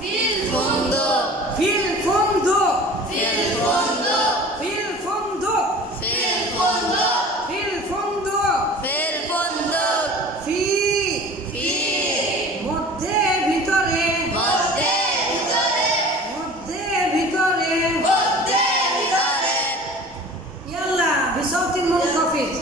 Fil fondo. Fil fondo. Fil fondo. Fil fondo. Fil fondo. Fil fondo. Fil fondo. Fi. Fi. মধ্যে ভিতরে। মধ্যে ভিতরে। মধ্যে ভিতরে। মধ্যে ভিতরে। ইয়াল্লা বিসাউতিন মুনকাফিজ।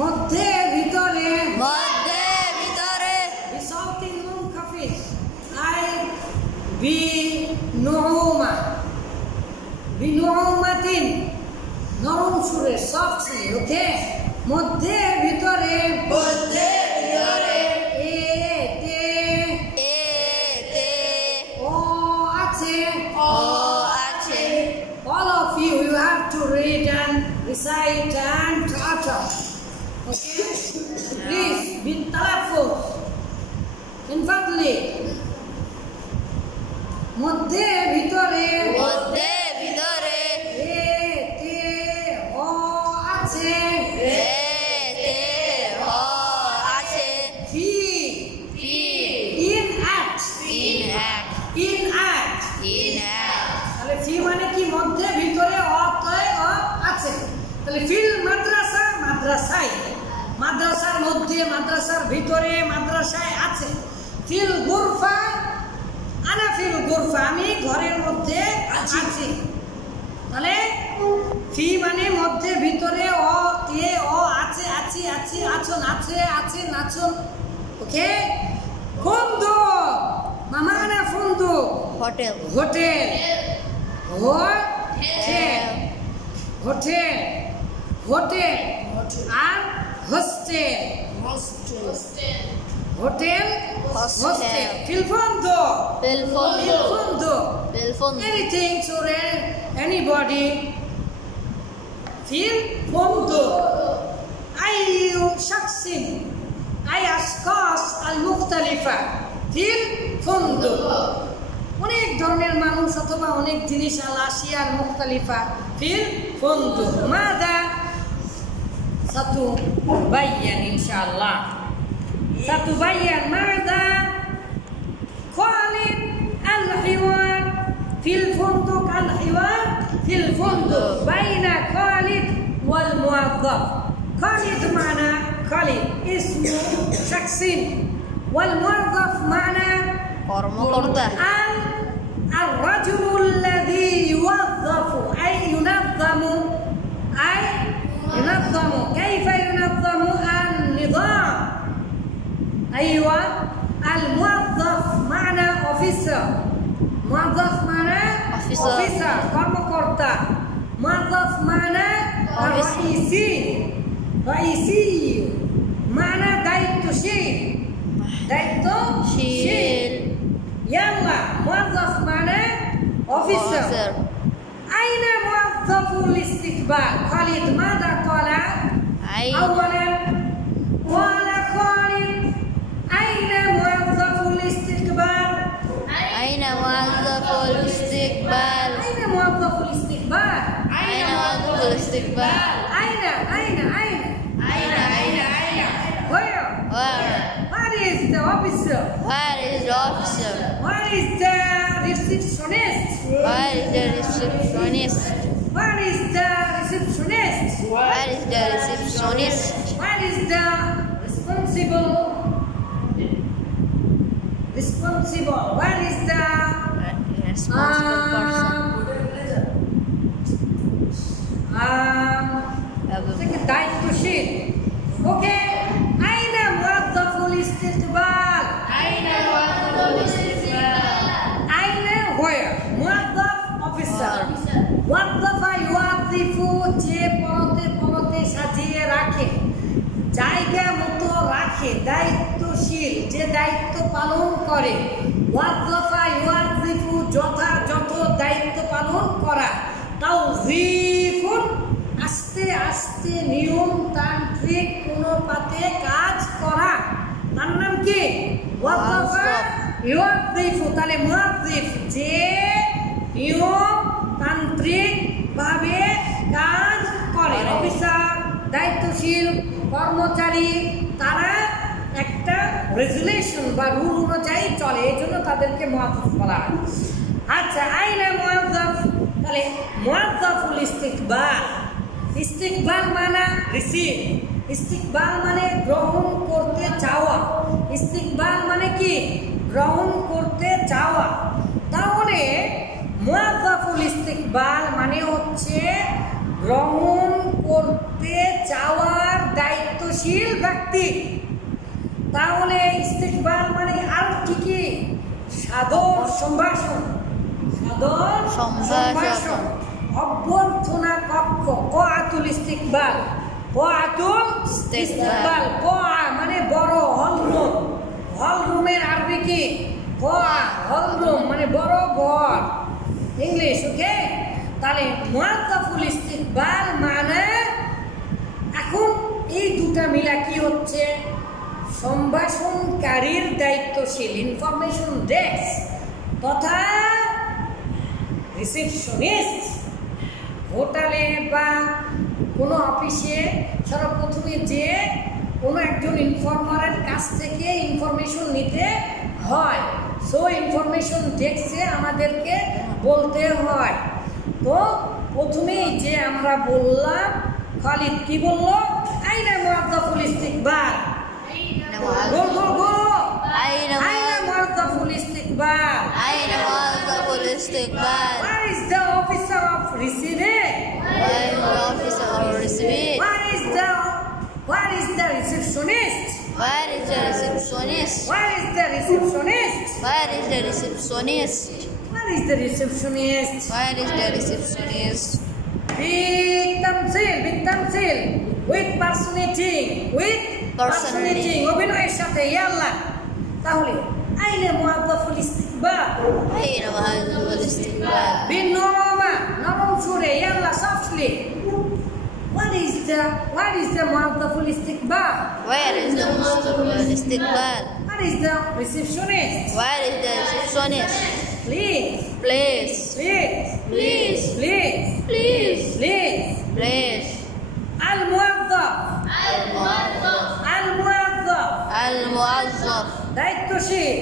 মধ্যে ভিতরে। মধ্যে ভিতরে। বিসাউতিন মুনকাফিজ। আই বি নুউমা। বিনুউমাতিন। নরম সুরে সফটলি, ওকে? মধ্যে ভিতরে। মধ্যে ভিতরে। এ তে এ তে ও আছে। ও আছে। All of you have to read and recite and utter. Okay? Please, بالتلفظ. infantly. মধ্যে ভিতরে। মধ্যে ভিতরে। এ তে ও আছে। এ তে হ আছে। ফি ফি in act. ইন এক। in act. ইন এক। তাহলে ফি মানে কি? মধ্যে ভিতরে অতয় অ আছে। তাহলে ফিল মাদ্রাসা, মাদ্রাসায়। মাদ্রাসার মধ্যে, মাদ্রাসার ভিতরে, মাদ্রাসায় আছে। ফিল গুরফা, আনা ফিল গুরফা, আমি ঘরের মধ্যে আছি। তাহলে ফি মানে মধ্যে ভিতরে, অ তে অ আছে, আছি, আছি, আছন, আছে, আছে, নাচন। ওকে? ফন্দু, মামা আনা ফন্দু। Hotel. Hotel. Hotel. Hotel. Hotel আর হোস্টেল। Hotel, hostel. ফিল ফন্দু। ফিল ফিল ফোndo। ফন্দু। ফিল ফোndo। Anything to anybody. Fil fondo. أي شخص أي أشخاص المختلفة. Fil fondo. অনেক ধরনের মানুষ অথবা অনেক জিনিস আল আশিয়ার মুখতালিফা। ফিল ফন্দু। মাদা সাতুবাইয়ান ইনশাআল্লাহ। সাতুবাইয়ান মাদা خالد الحوار في الفندق. الحوار في الفندق بين خالد والموظف. خالد معنى خالد اسم شخص، والموظف معنى কর্মকর্তা। الرجل الذي يوظف أي ينظم. أي ينظم. كيف ينظم النظام؟ أيوة. الموظف معنى officer. موظف معنى officer. কর্মকর্তা. موظف معنى رئيسي. رئيسي معنى দায়িত্বশীল. দায়িত্বশীল. يلا موظف معنى officer. أين موظف الاستقبال؟ خالد ماذا قال؟ أولا قال خالد أين موظف الاستقبال؟ أين موظف الاستقبال؟ أين موظف الاستقبال؟ أين موظف الاستقبال؟ أين أين أين أين أين أين Where? Where is the officer? Where is the officer? Where is the receptionist? Where is the receptionist? Where is the receptionist? Where is the receptionist? Where is the responsible? Responsible. Where is the Responsible person. দায়িত্বশীল। ওকে? আইনা মুওয়াজ্জাফুল ইস্তিকবাল। أين موظف الاستقبال? আইনা where? মুওয়াজ্জাফ officer. ওয়াজ্জাফা ইউয়াজ্জিফু, যে পরতে পরতে সাজিয়ে রাখে, জায়গা মতো রাখে, দায়িত্বশীল, যে দায়িত্ব পালন করে। ওয়াজ্জাফা ইউয়াজ্জিফু, যথাযথ দায়িত্ব পালন করা। তাওযীফুন, আস্তে আস্তে নিয়মতান্ত্রিক অনুপাতে কাজ করা। তার নাম কি? ওয়াজ্জাফা ইউয়াজ্জিফু। তাহলে মুওয়াজ্জিফ যে নিয়মতান্ত্রিক ভাবে কাজ করে। অফিসার দায়িত্বশীল কর্মচারী, তারা একটা রেজুলেশন বা রুল অনুযায়ী চলে, এই জন্য তাদেরকে মুআজ্জাফ বলা হয়। আচ্ছা, আইনা মুআজ্জাফ, তাহলে মুআজ্জাফুল ইস্তিকবাল, ইস্তিকবাল মানে রিসিভ, ইস্তিকবাল মানে গ্রহণ করতে চাওয়া, ইস্তিকবাল মানে কি গ্রহণ করতে চাওয়া। তাহলে মুআজ্জাফুল ইস্তিকবাল মানে হচ্ছে গ্রহণ করতে চাওয়ার দায়িত্বশীল ব্যক্তি। তাহলে ইস্তিকবাল মানে আর কি সাদর সম্ভাষণ, সাদর সম্ভাষণ, অভ্যর্থনা কক্ষ, কআতুল ইস্তিকবাল, কআতুল ইস্তিকবাল, কআ মানে বড়, হলরুম, হলরুমের আরবি কি কআ, হলরুম মানে বড় ঘর, ইংলিশ, ওকে। তাহলে মুআজ্জাফুল ইস্তিকবাল মানে এখন এই দুটা মিলা কি হচ্ছে, সম্ভাষণকারীর দায়িত্বশীল, ইনফরমেশন ডেস্ক তথা রিসেপশনিস্ট। হোটেলে বা কোনো অফিসে সর্বপ্রথমে যে কোনো একজন ইনফর্মারের কাছ থেকে ইনফরমেশন নিতে হয়, সো ইনফরমেশন ডেস্কে আমাদেরকে বলতে হয়। তো প্রথমেই যে আমরা বললাম, খালিদ কি বললো, আইনা মুআজ্জাফুল ইস্তিকবাল, গোল গোল গোল, আইনা মুআজ্জাফুল ইস্তিকবাল, আইনা মুআজ্জাফুল ইস্তিকবাল, where is the officer of receiving, where is the officer of receiving, where is the receptionist, where is the receptionist, where is the receptionist, where is the receptionist, where is the receptionist, where is the receptionist, বিতামসিল with personating, অভিনয়ের সাথে, ইয়াল্লা। তাহলে আইনা মুআজ্জাফুল ইস্তিকবাল, আইনা মুআজ্জাফুল ইস্তিকবাল, বিনরমা নরম সুরে, ইয়াল্লা softly, what is the মুআজ্জাফুল ইস্তিকবাল, where is the mu'azzaful istiqbal, what is the receptionist, where is the receptionist, please please, please please, please please, please, please, al muazzaf, al mu'azzaf, দায়িত্বশীল,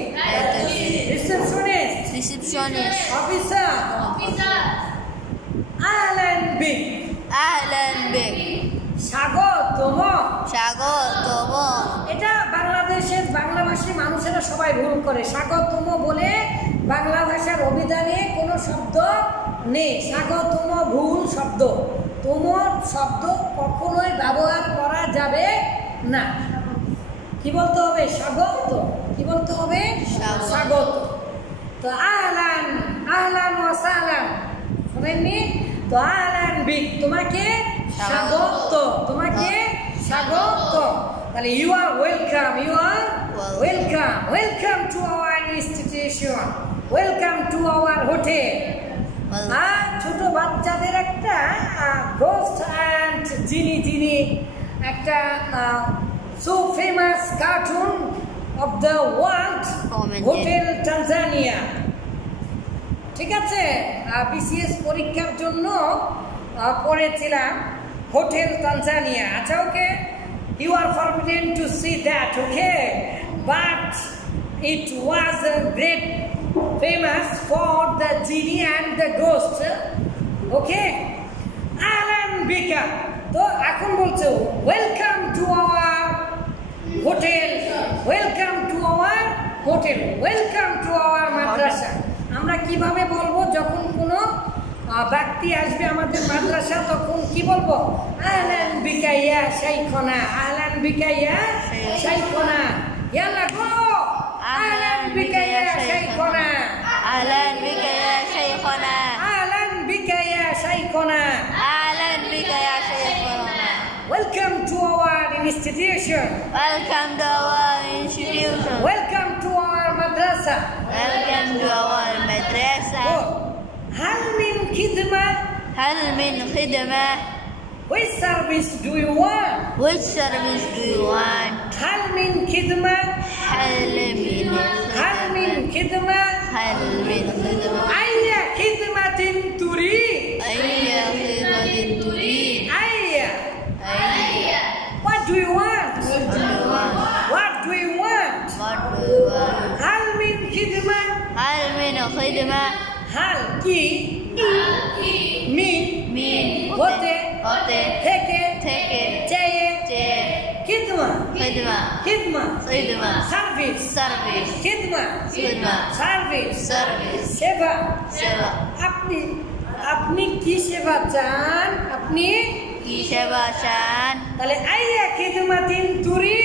receptionist, receptionist, officer, ahlan bik, ahlan bik, স্বাগতম। স্বাগতম, এটা বাংলাদেশের বাংলাভাষী মানুষেরা সবাই ভুল করে, স্বাগতম বলে বাংলা ভাষার অভিধানে কোনো শব্দ নেই, স্বাগতম ভুল শব্দ, তোমর শব্দ কখনোই ব্যবহার করা যাবে না। কি বলতে হবে, স্বাগত, কি বলতে হবে, স্বাগত। তো আহলান, আহলান ওয়া সাহলান, শুনেননি তো, আহলান বিক তোমাকে স্বাগত, তোমাকে স্বাগত। তাহলে you are welcome, you are welcome, welcome to our institution, welcome to our hotel. আর ছোট বাচ্চাদের একটা গোস্ট অ্যান্ড জিনি একটা so famous cartoon of the world, hotel Tanzania, ঠিক আছে। বিসিএস পরীক্ষার জন্য পড়েছিলাম হোটেল তানজানিয়া। আচ্ছা, okay, you are forbidden to see that, okay, but it was a great famous for the genie and the ghost, okay. আহলান বিকা, তো এখন বলছো welcome to our hotel, welcome to our hotel, welcome to our madrasa. আমরা কিভাবে বলবো যখন কোনো ব্যক্তি আসবে আমাদের মাদ্রাসা, তখন কি বলবো, আহলান বিকা ইয়া শাইখনা, আহলান বিকা ইয়া শাইখনা, ইয়াল্লা গো, আহলান বিকা ইয়া শাইখনা, ahlan bika ya shaykhana, আহলান বিকা ইয়া শাইখনা, ahlan bika ya shaykhana, welcome to our institution, welcome to our institution, welcome to our madrasa, welcome to our madrasa, hal min khidma, hal min khidma, which service do you want, which service do you want, hal min khidma, hal min hal min khidma, hal min khidma, ayya khidmatin turid, ayya khidmatin turid, ayya, ayya, what do you want, what do you want, what do you خدمة হাল কি মিন من হতে هوتي থেকে تيكي চেয়ে تي Khidma خدمة Khidma خدمة service سيرفيس Khidma خدمة service سيرفيس সেবা سبا আপনি আপনি কি সেবা চান আপনি كي شبا شان তাহলে আইয়া খিদমাতিন তুরি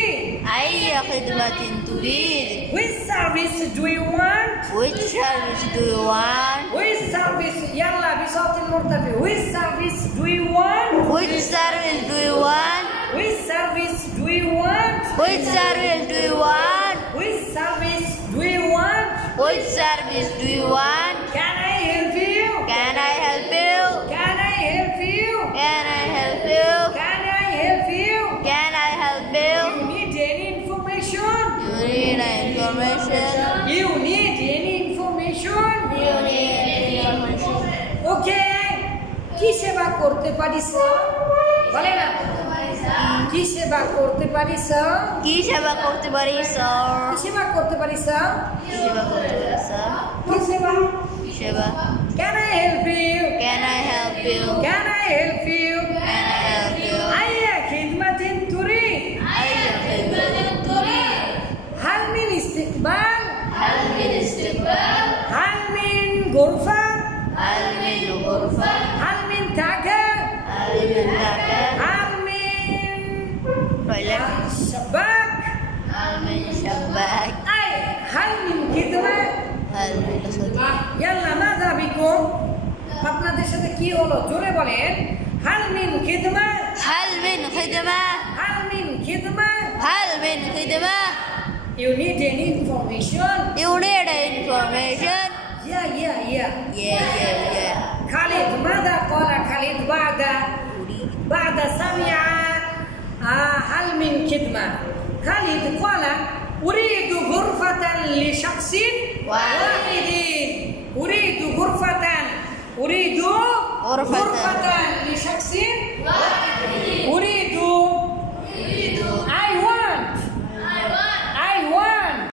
أي خدمة تريد which service do you want which service do you want which service يلا بصوت مرتفع which service do you want which service do you want which service do you want which service do you want which service do you want which service do you want can I help you can I help you can I help you can I help you can I help you can I help you you need any information you need information you need any information you need information ওকে কি সেবা করতে পারি sir বলে না কি সেবা করতে পারি স্যার কি সেবা করতে পারি স্যার কি সেবা করতে পারি স্যার কি সেবা করতে পারি স্যার কি সেবা কি সেবা can I help you can I help you can I help you can I help you আইয়া খিদমাতিন তুরি أي خدمة تريد هل من استقبال هل من استقبال هل من غرفة هل من غرفة هل من تاكا هل من مكان هل من toilet شباك هل من شباك أي هل من خدمة هل من خدمة يلا ماذا بكم আপনাদের সাথে কি হলো জোরে বলেন هل من خدمة هل من خدمة هل من خدمة هل من خدمة you need any information you need information yeah yeah خالد ماذا قال خالد بعد سمع هل من خدمة خالد قال أريد غرفة لشخص واحد أريد غرفة لشخص